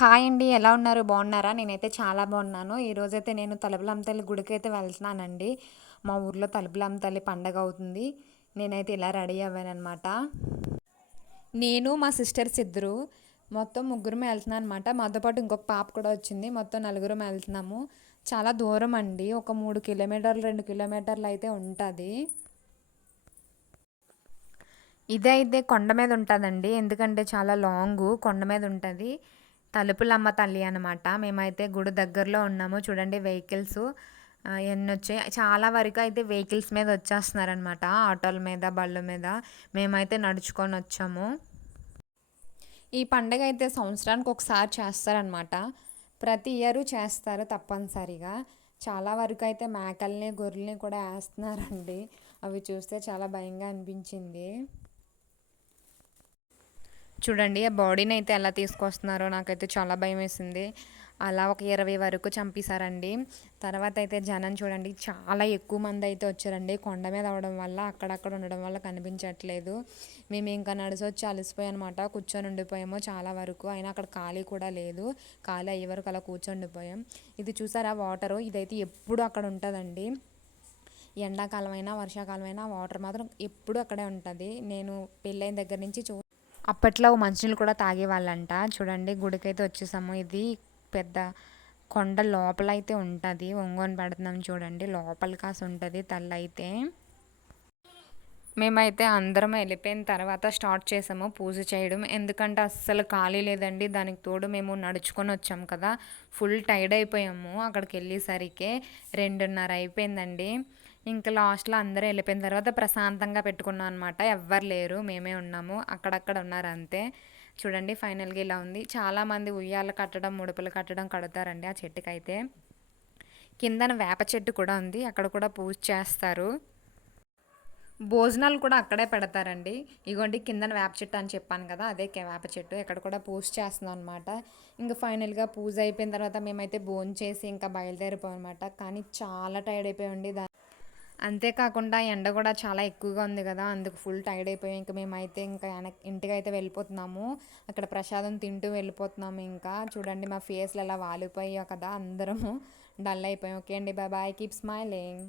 Hi అండి ఎలా ఉన్నారు? బాగున్నారా? నేనైతే చాలా బాగున్నాను. ఈరోజైతే నేను తలుపులంతల్లి గుడికి అయితే వెళ్తున్నానండి. మా ఊర్లో తలుపులంతల్లి పండగ అవుతుంది. నేనైతే ఇలా రెడీ అవ్వానమాట నేను మా సిస్టర్స్ ఇద్దరు మొత్తం ముగ్గురం వెళ్తున్నాను అనమాట మాతో పాటు ఇంకొక పాప కూడా వచ్చింది. మొత్తం నలుగురం వెళ్తున్నాము. చాలా దూరం అండి. ఒక మూడు కిలోమీటర్లు రెండు కిలోమీటర్లు అయితే ఉంటుంది. ఇదే అయితే కొండ మీద ఉంటుందండి. ఎందుకంటే చాలా లాంగ్ కొండ మీద ఉంటుంది. తలుపులమ్మ తల్లి అనమాట మేమైతే గుడి దగ్గరలో ఉన్నాము. చూడండి వెహికల్స్ ఎన్ని వచ్చాయి చాలా వరకు అయితే వెహికల్స్ మీద వచ్చేస్తున్నారనమాట ఆటోల మీద బళ్ళ మీద. మేమైతే నడుచుకొని వచ్చాము. ఈ పండగ అయితే సంవత్సరానికి ఒకసారి చేస్తారనమాట ప్రతి ఇయరు చేస్తారు తప్పనిసరిగా. చాలా వరకు అయితే మేకల్ని గొర్రెల్ని కూడా వేస్తున్నారండి. అవి చూస్తే చాలా భయంగా అనిపించింది. చూడండి ఆ బాడీని అయితే ఎలా తీసుకొస్తున్నారో నాకైతే చాలా భయం వేసింది అలా ఒక ఇరవై వరకు చంపేశారండి. తర్వాత అయితే జనం చూడండి చాలా ఎక్కువ మంది అయితే వచ్చారండి. కొండ మీద అవడం వల్ల అక్కడక్కడ ఉండడం వల్ల కనిపించట్లేదు. మేము ఇంకా నడిచి వచ్చి అలసిపోయాం అనమాట కూర్చొని ఉండిపోయాము చాలా వరకు. అయినా అక్కడ ఖాళీ కూడా లేదు. ఖాళీ అయ్యే వరకు అలా కూర్చొని ఉండిపోయాం. ఇది చూసారా వాటరు? ఇదైతే ఎప్పుడు అక్కడ ఉంటుందండి. ఎండాకాలం అయినా వర్షాకాలం అయినా వాటర్ మాత్రం ఎప్పుడు అక్కడే ఉంటుంది. నేను పెళ్ళైన దగ్గర నుంచి చూ అప్పట్లో మంచినీళ్ళు కూడా తాగేవాళ్ళంట. చూడండి గుడికైతే వచ్చేసాము. ఇది పెద్ద కొండ లోపల అయితే ఉంటుంది. ఒంగోని పెడుతున్నాం చూడండి లోపల కాసి ఉంటుంది తల్లి అయితే మేమైతే అందరం వెళ్ళిపోయిన తర్వాత స్టార్ట్ చేసాము పూజ చేయడం. ఎందుకంటే అస్సలు ఖాళీ లేదండి. దానికి తోడు మేము నడుచుకొని వచ్చాము కదా. ఫుల్ టైర్డ్ అయిపోయాము అక్కడికి వెళ్ళేసరికి. రెండున్నర అయిపోయిందండి. ఇంకా లాస్ట్లో అందరూ వెళ్ళిపోయిన తర్వాత ప్రశాంతంగా పెట్టుకున్నాం అనమాట ఎవ్వరు లేరు మేమే ఉన్నాము అక్కడక్కడ ఉన్నారు అంతే. చూడండి ఫైనల్గా ఇలా ఉంది. చాలామంది ఉయ్యాలు కట్టడం ముడుపులు కట్టడం కడతారండి ఆ చెట్టుకైతే. కిందన వేప చెట్టు కూడా ఉంది అక్కడ కూడా పూజ చేస్తారు. భోజనాలు కూడా అక్కడే పెడతారండి. ఇగోండి కిందన వేప చెట్టు అని చెప్పాను కదా అదే వేప చెట్టు ఇక్కడ కూడా పూజ చేస్తున్నాం అనమాట ఇంకా ఫైనల్గా పూజ అయిపోయిన తర్వాత మేమైతే భోజనం చేసి ఇంకా బయలుదేరిపోయాం అనమాట కానీ చాలా టైర్డ్ అయిపోయింది దాని అంతేకాకుండా ఎండ కూడా చాలా ఎక్కువగా ఉంది కదా అందుకు ఫుల్ టైర్డ్ అయిపోయాం. ఇంకా మేమైతే ఇంకా ఇంటికి అయితే వెళ్ళిపోతున్నాము. అక్కడ ప్రసాదం తింటూ వెళ్ళిపోతున్నాము ఇంకా. చూడండి మా ఫేస్లు అలా వాలిపోయాయి కదా అందరము డల్ అయిపోయాం. ఓకే అండి బాయ్ బాయ్ కీప్ స్మైలింగ్